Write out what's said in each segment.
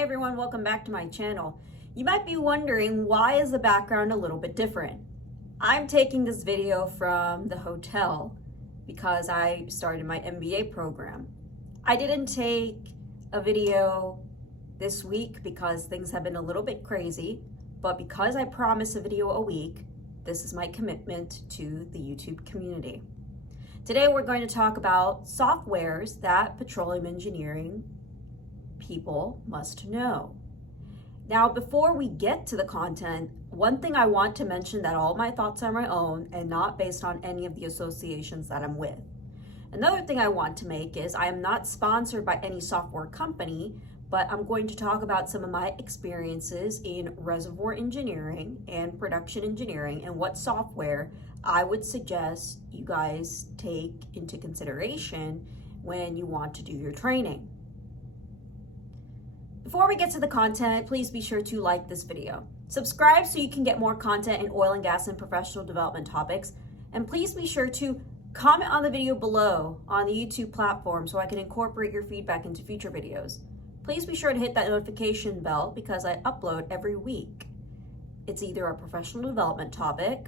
Hey everyone, welcome back to my channel. You might be wondering, why is the background a little bit different? I'm taking this video from the hotel because I started my MBA program. I didn't take a video this week because things have been a little bit crazy, but because I promise a video a week, this is my commitment to the YouTube community. Today we're going to talk about softwares that petroleum engineering people must know. Now, before we get to the content, one thing I want to mention that all my thoughts are my own and not based on any of the associations that I'm with. Another thing I want to make is I am not sponsored by any software company, but I'm going to talk about some of my experiences in reservoir engineering and production engineering and what software I would suggest you guys take into consideration when you want to do your training. Before we get to the content, please be sure to like this video. Subscribe so you can get more content in oil and gas and professional development topics. And please be sure to comment on the video below on the YouTube platform so I can incorporate your feedback into future videos. Please be sure to hit that notification bell because I upload every week. It's either a professional development topic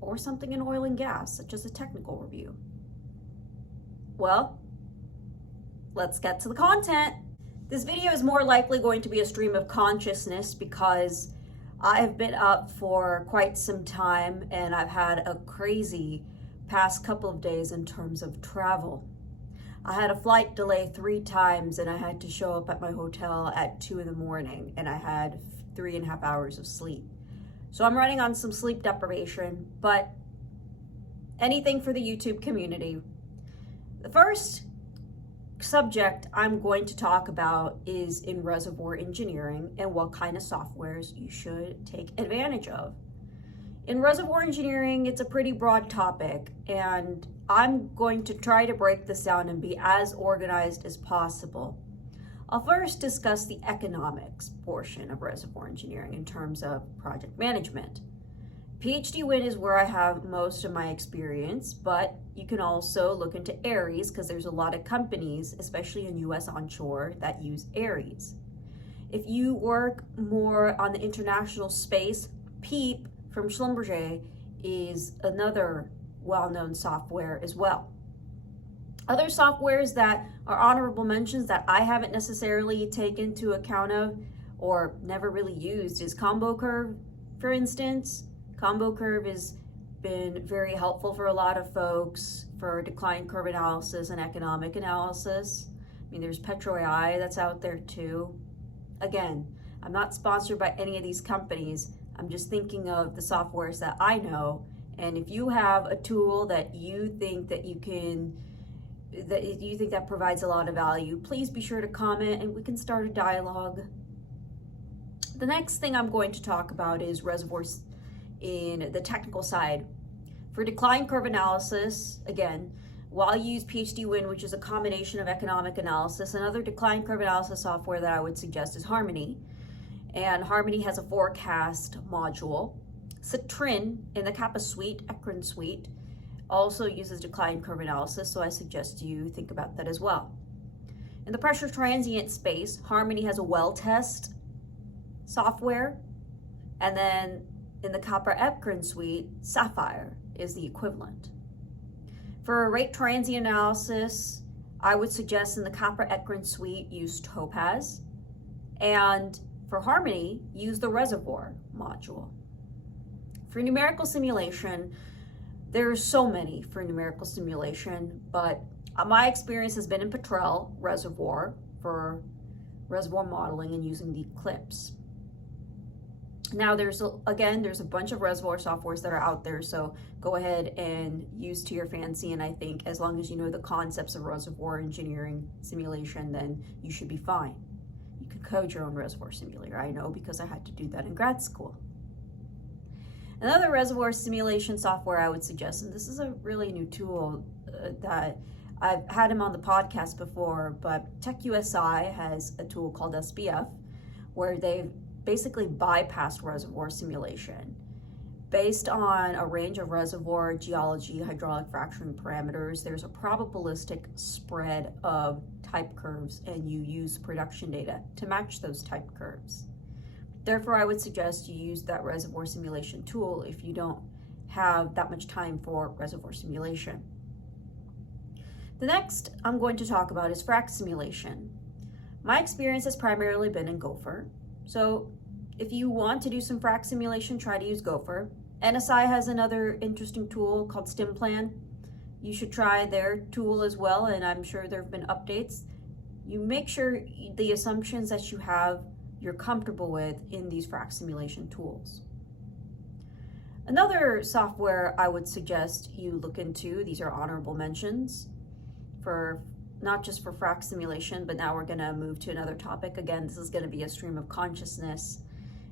or something in oil and gas, such as a technical review. Well, let's get to the content. This video is more likely going to be a stream of consciousness because I've been up for quite some time and I've had a crazy past couple of days in terms of travel. I had a flight delay 3 times and I had to show up at my hotel at 2 in the morning and I had 3.5 hours of sleep. So I'm running on some sleep deprivation, but anything for the YouTube community. The first subject I'm going to talk about is in reservoir engineering and what kind of softwares you should take advantage of. In reservoir engineering, it's a pretty broad topic, and I'm going to try to break this down and be as organized as possible. I'll first discuss the economics portion of reservoir engineering in terms of project management. PhD Win is where I have most of my experience, but you can also look into ARES because there's a lot of companies, especially in US onshore, that use ARES. If you work more on the international space, PEEP from Schlumberger is another well-known software as well. Other softwares that are honorable mentions that I haven't necessarily taken into account of or never really used is Combo Curve, for instance. Combo Curve has been very helpful for a lot of folks for decline curve analysis and economic analysis. I mean, there's PetroAI that's out there too. Again, I'm not sponsored by any of these companies. I'm just thinking of the softwares that I know. And if you have a tool that you think that that provides a lot of value, please be sure to comment and we can start a dialogue. The next thing I'm going to talk about is reservoirs in the technical side. For decline curve analysis, again, while you use PhD Win, which is a combination of economic analysis, another decline curve analysis software that I would suggest is Harmony. And Harmony has a forecast module. Citrin in the Kappa suite, Ekron suite, also uses decline curve analysis, so I suggest you think about that as well. In the pressure transient space, Harmony has a well test software, and then in the Kappa Ekron suite, Sapphire is the equivalent. For rate transient analysis, I would suggest in the Kappa Ekron suite, use Topaz. And for Harmony, use the Reservoir module. For numerical simulation, there's so many for numerical simulation, but my experience has been in Petrel Reservoir for reservoir modeling and using the Eclipse. Now there's a bunch of reservoir softwares that are out there, so go ahead and use to your fancy, and I think as long as you know the concepts of reservoir engineering simulation, then you should be fine. You can code your own reservoir simulator. I know because I had to do that in grad school. Another reservoir simulation software I would suggest, and this is a really new tool that I've had him on the podcast before, but TechUSI has a tool called SPF where they've basically bypassed reservoir simulation. Based on a range of reservoir geology, hydraulic fracturing parameters, there's a probabilistic spread of type curves, and you use production data to match those type curves. Therefore, I would suggest you use that reservoir simulation tool if you don't have that much time for reservoir simulation. The next I'm going to talk about is frac simulation. My experience has primarily been in Gopher. So if you want to do some frac simulation, try to use Gopher. NSI has another interesting tool called StimPlan. You should try their tool as well, and I'm sure there have been updates. You make sure the assumptions that you have, you're comfortable with in these frac simulation tools. Another software I would suggest you look into, these are honorable mentions, for not just for frac simulation, but now we're gonna move to another topic. Again, this is gonna be a stream of consciousness,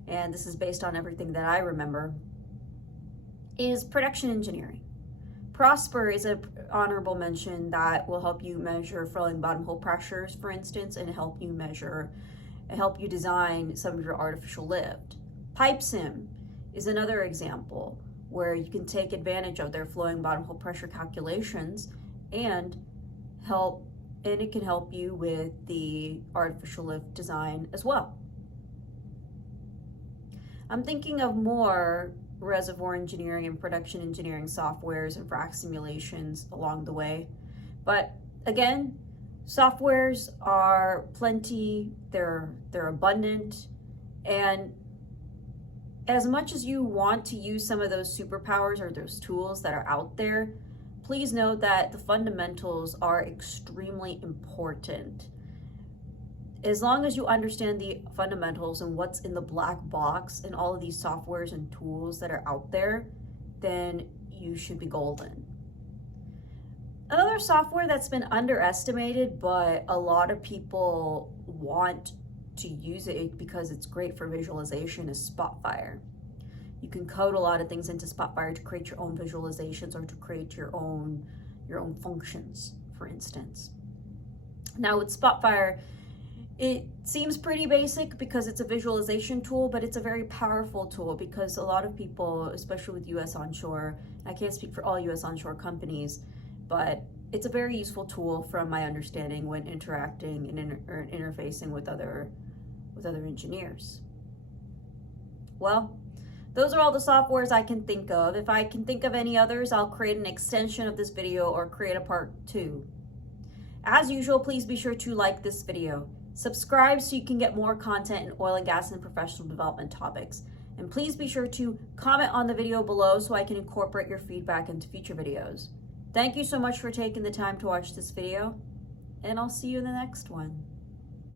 and this is based on everything that I remember, is production engineering. Prosper is an honorable mention that will help you measure flowing bottom hole pressures, for instance, and help you design some of your artificial lift. PipeSim is another example where you can take advantage of their flowing bottom hole pressure calculations and it can help you with the artificial lift design as well. I'm thinking of more reservoir engineering and production engineering softwares and frac simulations along the way. But again, softwares are plenty, they're abundant, and as much as you want to use some of those superpowers or those tools that are out there, please note that the fundamentals are extremely important. As long as you understand the fundamentals and what's in the black box in all of these softwares and tools that are out there, then you should be golden. Another software that's been underestimated, but a lot of people want to use it because it's great for visualization, is Spotfire. You can code a lot of things into Spotfire to create your own visualizations or to create your own functions, for instance. Now with Spotfire, it seems pretty basic because it's a visualization tool, but it's a very powerful tool because a lot of people, especially with US onshore, I can't speak for all US onshore companies, but it's a very useful tool from my understanding when interacting and interfacing with other engineers. Well, those are all the softwares I can think of. If I can think of any others, I'll create an extension of this video or create a part 2. As usual, please be sure to like this video. Subscribe so you can get more content in oil and gas and professional development topics. And please be sure to comment on the video below so I can incorporate your feedback into future videos. Thank you so much for taking the time to watch this video, and I'll see you in the next one.